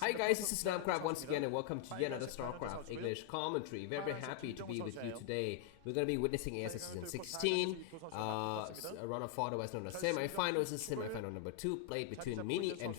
Hi guys, this is Starcraft once again and welcome to yet another Starcraft English commentary. Very happy to be with you today. We're going to be witnessing ASL Season 16, a round of 4 otherwise known as Semifinal. This is Semifinal number 2, played between Mini and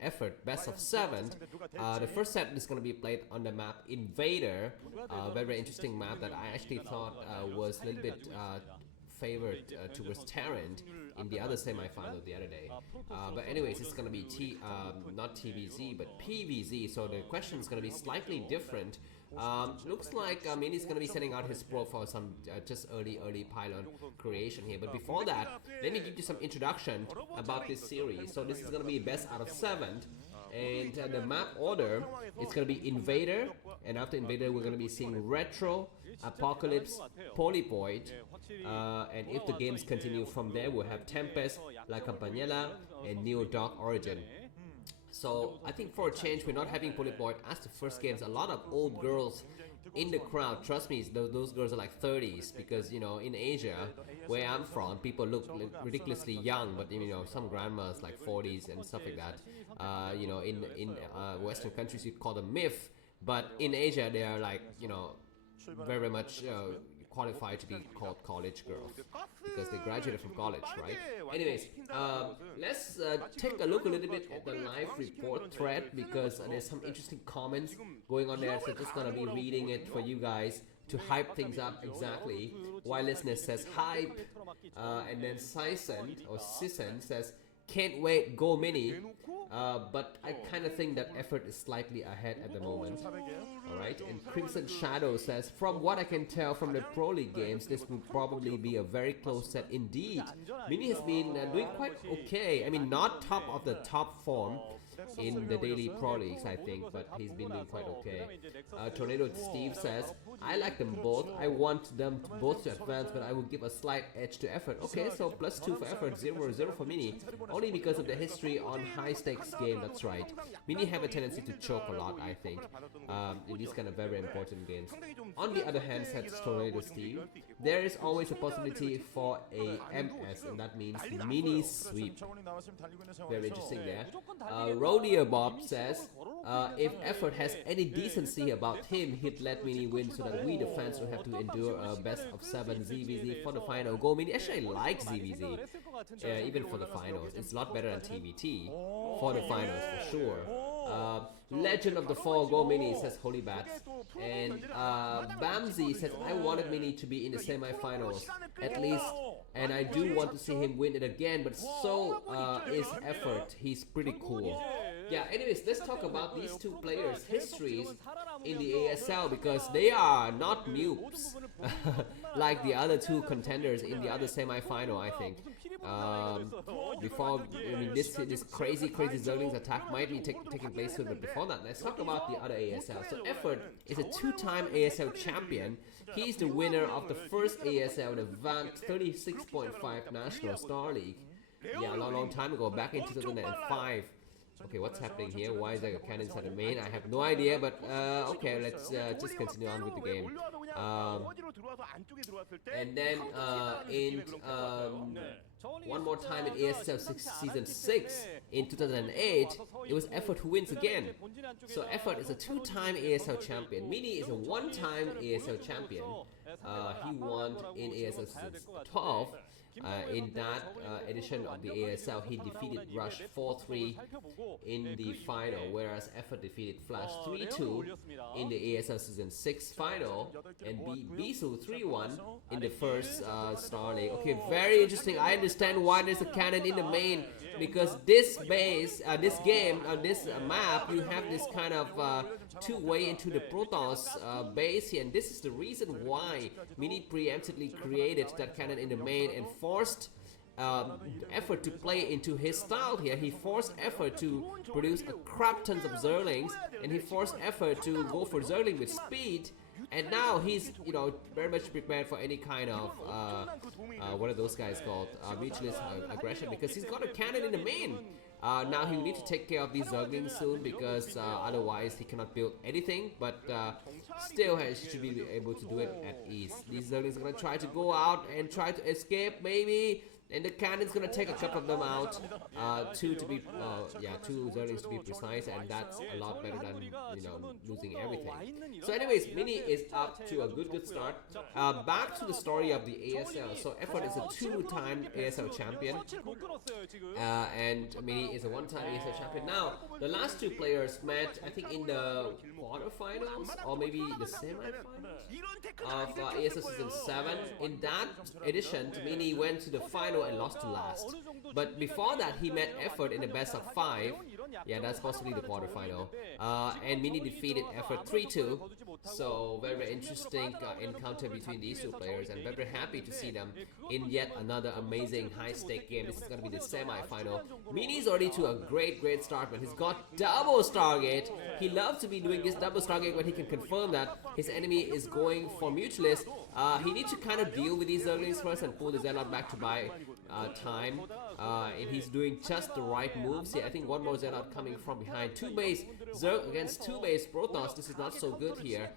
Effort, best of 7. The first set is going to be played on the map Invader, very interesting map that I actually thought was a little bit favored towards Terran in the other semi-final the other day. But anyways, it's gonna be not TvZ but PvZ, so the question is gonna be slightly different. Looks like Mini's gonna be sending out his pro for some just early pylon creation here. But before that, let me give you some introduction about this series. So this is gonna be best out of 7. And the map order is going to be Invader, and after Invader we're going to be seeing Retro, Apocalypse, Polyvoid, and if the games continue from there we'll have Tempest, La Campanella, and Neo Dark Origin. So I think for a change we're not having Polyvoid as the first games. A lot of old girls in the crowd, trust me, those girls are like 30s, because you know in Asia where I'm from people look ridiculously young, but you know some grandmas like 40s and stuff like that. You know in Western countries you'd call them MIF, but in Asia they are like, you know, very much qualified to be called college girls because they graduated from college, right? Anyways, let's take a look a little bit at the live report thread, because there's some interesting comments going on there, so just gonna be reading it for you guys to hype things up. Exactly. Wirelessness says hype, and then Sison says can't wait, go Mini. But I kind of think that Effort is slightly ahead at the moment. Alright, and Crimson Shadow says, from what I can tell from the Pro League games, this will probably be a very close set indeed. Mini has been doing quite okay. I mean, not top of the top form in the daily Pro Leagues, I think, but he's been doing quite okay. Tornado Steve says, I like them both. I want them both to advance, but I will give a slight edge to Effort. Okay, so +2 for Effort, 0-0 for Mini, only because of the history on high stakes game. That's right. Mini have a tendency to choke a lot, I think, in these kind of very important games. On the other hand, says Tornado Steve, there is always a possibility for a MS, and that means Mini sweep. Very interesting there. Rodeo Bob says, if Effort has any decency about him, he'd let Mini win so that we the fans don't have to endure a best of 7 ZVZ for the final. Go Mini. Actually, I like ZVZ, even for the finals. It's a lot better than TVT for the finals for sure. Legend of the Fall, go Mini, says Holy Bats. And Bamsey says, I wanted Mini to be in the semi-finals at least, and I do want to see him win it again, but so is Effort. He's pretty cool. Yeah, anyways, let's talk about these two players' histories in the ASL, because they are not noobs like the other two contenders in the other semi-final, I think. Before, I mean, this crazy Zerling's attack might be taking place soon, but before that, let's talk about the other ASL. So Effort is a 2-time ASL champion. He's the winner of the first ASL, the VANT 36.5 National Star League. Yeah, a long time ago, back in 2005. Okay, what's happening here? Why is there a cannon inside the main? I have no idea, but okay, let's just continue on with the game. And then one more time in ASL Season 6 in 2008, it was Effort who wins again. So Effort is a 2-time ASL champion. Mini is a 1-time ASL champion. He won in ASL Season 12. In that edition of the ASL, he defeated Rush 4-3 in the final, whereas Effort defeated Flash 3-2 in the ASL Season 6 final, and Bisu 3-1 in the first Star League. Okay, very interesting. I understand why there's a cannon in the main, because this base, this game, this map, you have this kind of two-way into the Protoss base here, and this is the reason why Mini preemptively created that cannon in the main and forced Effort to play into his style here. He forced Effort to produce a crap tons of Zerlings, and he forced Effort to go for Zerling with speed. And now he's, you know, very much prepared for any kind of, what are those guys called? Mutualist aggression, because he's got a cannon in the main. Now he will need to take care of these Zerglings soon, because otherwise he cannot build anything, but still he should be able to do it at ease. These Zerglings are going to try to go out and try to escape, maybe. And the cannon's gonna take a couple of them out, two Zerlings to be precise, and that's a lot better than, you know, losing everything. So anyways, Mini is up to a good start. Back to the story of the ASL. So Effort is a 2-time ASL champion, and Mini is a 1-time ASL champion. Now, the last two players met, I think, in the quarterfinals or maybe the semifinals of ASL Season 7. In that edition, Mini went to the final and lost to last. But before that, he met Effort in the best of 5. Yeah, that's possibly the quarterfinal. And Mini defeated Effort 3-2. So very interesting encounter between these two players, and very happy to see them in yet another amazing high-stake game. This is going to be the semi-final. Mini's already to a great start, but he's got double Stargate. He loves to be doing this double Stargate when he can confirm that his enemy is going for Mutualist. He needs to kind of deal with these Zerglings first and pull the Zealot back to buy time. And he's doing just the right moves here. I think one more Zealot coming from behind. 2-base Zerg against 2-base Protoss. This is not so good here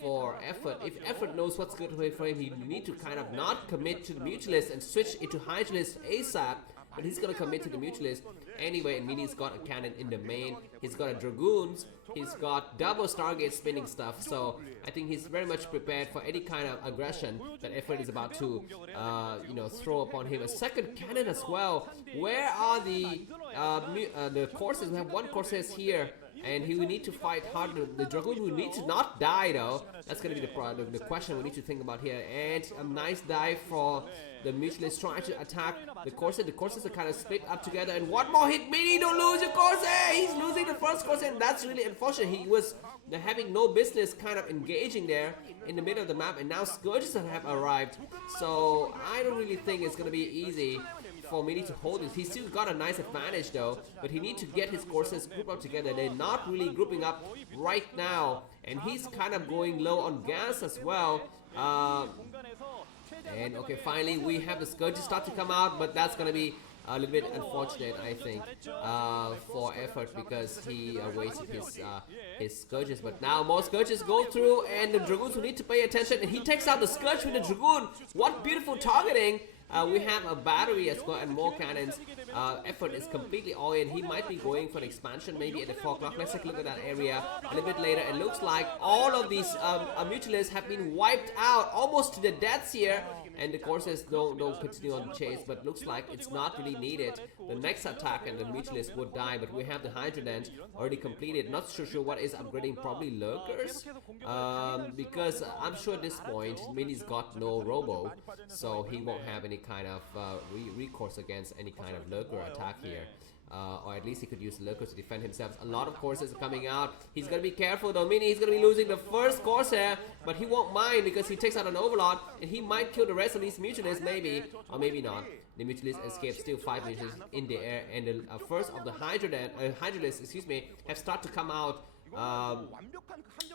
for Effort. If Effort knows what's good for him, he need to kind of not commit to the Mutualist and switch into Hygienist ASAP. But he's gonna commit to the Mutualist anyway, and Mini's got a cannon in the main. He's got a Dragoons. He's got double Stargate spinning stuff. So I think he's very much prepared for any kind of aggression that Effort is about to, you know, throw upon him. A second cannon as well. Where are the Corsairs? We have one Corsairs here, and he will need to fight hard. The Dragoon will need to not die though. That's gonna be the question we need to think about here. And a nice dive for the Mutualist trying to attack the Corsair. The Corsairs are kind of split up together, and one more hit. Mini, don't lose your Corsair! He's losing the first Corsair, and that's really unfortunate. He was having no business kind of engaging there in the middle of the map, and now Scourges have arrived. So I don't really think it's going to be easy for Mini to hold this. He's still got a nice advantage though, but he needs to get his Corsairs grouped up together. They're not really grouping up right now, and he's kind of going low on gas as well. And okay, finally we have the Scourges start to come out, but that's gonna be a little bit unfortunate, I think, for Effort, because he wasted his Scourges. But now more Scourges go through, and the Dragoons will need to pay attention, and he takes out the Scourge with the Dragoon. What beautiful targeting! We have a battery as well and more cannons. Effort is completely all in. He might be going for an expansion maybe at the 4 o'clock. Let's take a look at that area a little bit later. It looks like all of these Mutualists have been wiped out almost to the deaths here. And the Corsairs don't continue on the chase, but looks like it's not really needed. The next attack and the Mutualist would die, but we have the Hydrodent already completed. Not so sure what is upgrading, probably Lurkers, because I'm sure at this point Mini's got no Robo, so he won't have any kind of recourse against any kind of Lurker attack here. Or at least he could use Lurkers to defend himself. A lot of Corsairs are coming out. He's gonna be careful though. Mini, he's gonna be losing the first Corsair, but he won't mind because he takes out an Overlord, and he might kill the rest of these Mutualists maybe, or maybe not. The Mutualists escape, still 5 Mutualists in the air, and the first of the Hydralists, excuse me, have started to come out.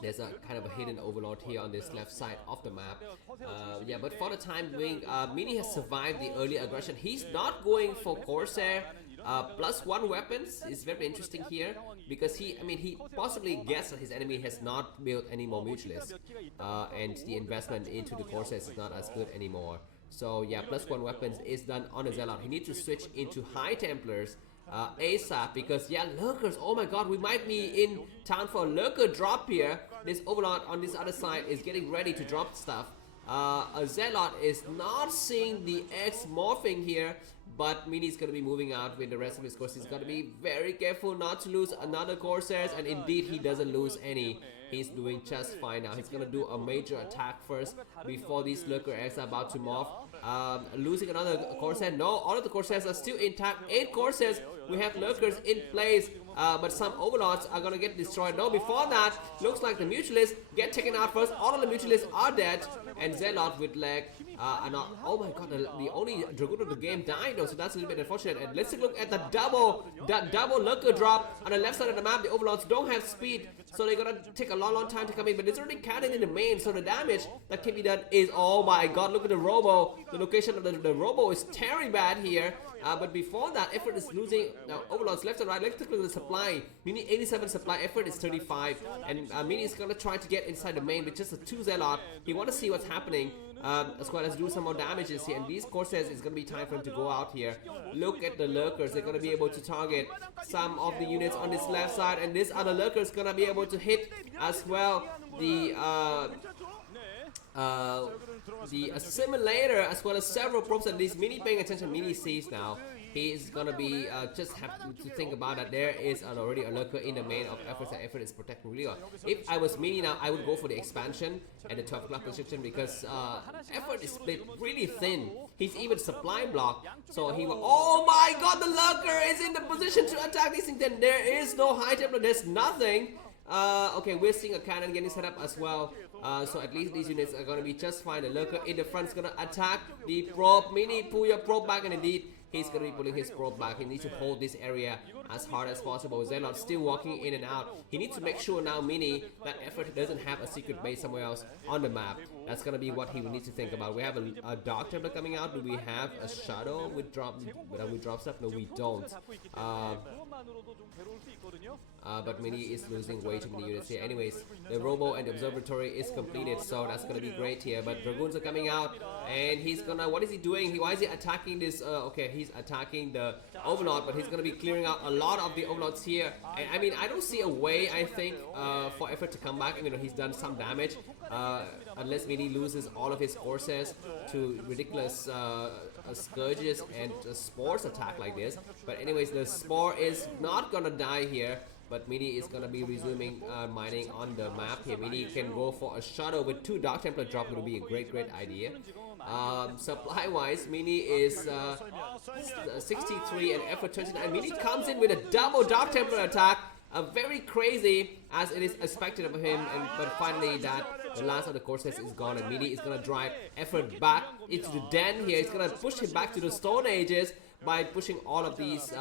There's a kind of a hidden Overlord here on this left side of the map. Yeah, but for the time being, Mini has survived the early aggression. He's not going for Corsair. +1 weapons is very interesting here, because he possibly guessed that his enemy has not built any more Mutualists, and the investment into the Corsairs is not as good anymore. So yeah, +1 weapons is done on a Zealot. He needs to switch into High Templars ASAP, because yeah, Lurkers, oh my god, we might be in town for a Lurker drop here. This Overlord on this other side is getting ready to drop stuff. A Zealot is not seeing the X morphing here, but Mini's gonna be moving out with the rest of his Corsairs. He's gotta be very careful not to lose another Corsairs, and indeed he doesn't lose any. He's doing just fine now. He's gonna do a major attack first before these Lurker X are about to morph. Losing another Corsair. No, all of the Corsairs are still intact. 8 Corsairs. We have Lurkers in place, but some Overlords are gonna get destroyed. No, before that, looks like the Mutualists get taken out first. All of the Mutualists are dead, and Zealot with leg. Oh my god, the only Dragoon of the game died though, so that's a little bit unfortunate. And let's take a look at the double Lurker drop on the left side of the map. The Overlords don't have speed, so they're gonna take a long time to come in, but there's already cannon in the main, so the damage that can be done is, oh my god, look at the Robo. The location of the Robo is terribly bad here. But before that, Effort is losing Overlords left and right. Let's take a look at the supply. Mini 87 supply, Effort is 35, and Mini is gonna try to get inside the main with just a 2 Zealot. He wanna see what's happening. as well as do some more damages here. And these Corsairs, it's going to be time for him to go out here. Look at the lurkers. They're going to be able to target some of the units on this left side, and this other lurker is going to be able to hit as well the assimilator, as well as several probes. And this Mini paying attention. Mini sees now. He is gonna be just have to think about that there is already a lurker in the main of efforts, and effort is protecting really well. If I was Mini now, I would go for the expansion at the 12 o'clock position, because effort is split really thin. He's even supply block, so he will. Oh my god, the lurker is in the position to attack these things. Then there is no high templar, there's nothing. Okay, we're seeing a cannon getting set up as well. So at least these units are going to be just fine. The lurker in the front is going to attack the probe. Mini, pull your probe back, and indeed he's going to be pulling his probe back. He needs to hold this area as hard as possible. Zelle still walking in and out. He needs to make sure now, Mini, that effort doesn't have a secret base somewhere else on the map. That's going to be what he will need to think about. We have a Dark Templar coming out. Do we have a Shadow with drop stuff? No, we don't. But Mini is losing way too many units here. Anyways, the Robo and the Observatory is completed, so that's going to be great here. But Dragoons are coming out, and he's gonna. What is he doing? Why is he attacking this? Okay, he's attacking the Overlord, but he's going to be clearing out a lot of the Overlords here. And I mean, I don't see a way, I think, for effort to come back. You know, he's done some damage. Unless Mini loses all of his Corsairs to ridiculous Scourges and Spores attack like this. But anyways, the Spore is not gonna die here, but Mini is gonna be resuming mining on the map here. Mini can go for a Shadow with 2 Dark Templar drop. It would be a great idea. Supply wise, Mini is 63 and effort 29. Mini comes in with a double Dark Templar attack. Very crazy, as it is expected of him, but finally the last of the Corsairs is gone, and Mini is gonna drive effort back into the den here. He's gonna push him back to the Stone Ages by pushing all of these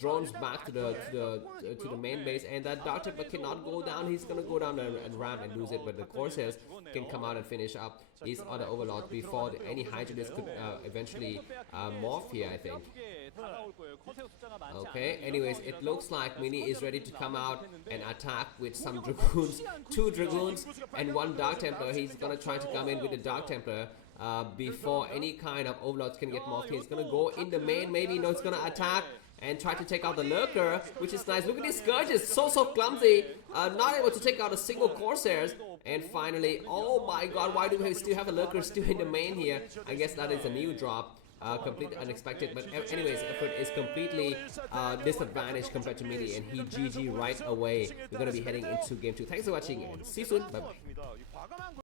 drones back to the main base, and that Dark Templar cannot go down. He's gonna go down and ram and lose it, but the Corsairs can come out and finish up these other Overlords before any Hydralisk could eventually morph here, I think. Okay, anyways, it looks like Mini is ready to come out and attack with some Dragoons, 2 Dragoons and 1 Dark Templar. He's gonna try to come in with the Dark Templar before any kind of Overlords can get morphed. He's gonna go in the main, maybe. No, he's gonna attack and try to take out the lurker, which is nice. Look at these Scourges, so clumsy, not able to take out a single Corsairs. And finally, oh my god, why do we still have a lurker still in the main here? I guess that is a new drop. Completely unexpected, but anyways, effort is completely disadvantaged compared to Mini, and he GG right away. We're gonna be heading into game 2. Thanks for watching, and see you soon. Bye bye.